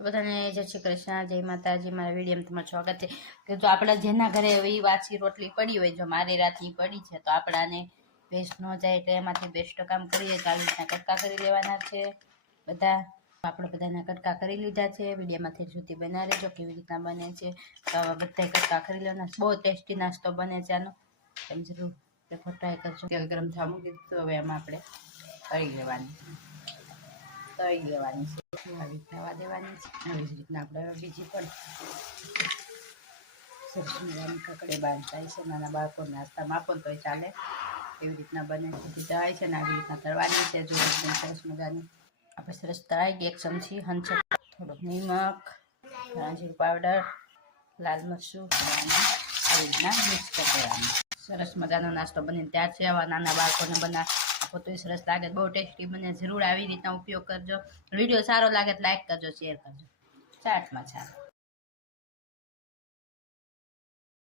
બધાને જય શ્રી કૃષ્ણ, જય માતાજી। મારા વિડીયોમાં તમારું સ્વાગત છે। કે જો આપણા જેના ઘરે એવી વાસી રોટલી પડી હોય, જો મારી રાતની પડી છે, તો આપણાને વેસ્ટ ન જાય એટલે એમાંથી બેસ્ટ કામ કરીએ તો આવી રીતના કટકા કરી લેવાના છે બધા। આપણે બધાના કટકા કરી લીધા છે। વિડીયોમાંથી સુધી બના રહેજો કેવી રીતના બને છે। તો બધા કટકા કરી લેવાના। બહુ ટેસ્ટી નાસ્તો બને છે આનો, તમે જરૂર ટ્રાય કરજો। તેલ ગરમ થવા મૂકી દીધું, હવે એમાં આપણે તળી લેવાની છે, આવી થવા દેવાની છે। આવી જ રીતના આપણે બીજી પણ સરસ મજાની કકડી બાંધતા છે, નાના બાળકો નાસ્તામાં આપો તો ચાલે એવી રીતના બને છે। તળાય છે ને આવી રીતના તળવાની છે, જો સરસ મજાની આપણે સરસ તળાઈ ગઈ। 1 ચમચી હંચક, થોડુંક નિમક, જીરું પાવડર, લાલ મરચું આવી રીતના મિક્સ કરી દેવાનું। સરસ મજાનો નાસ્તો બનીને તૈયાર છે। આવા નાના બાળકોને આપો તો સરસ લાગે, બહુ ટેસ્ટી બને। જરૂર આવી રીતના ઉપયોગ કરજો। વિડીયો સારો લાગે તો લાઈક કરજો, શેર કરજો। ચાટ મચાલો।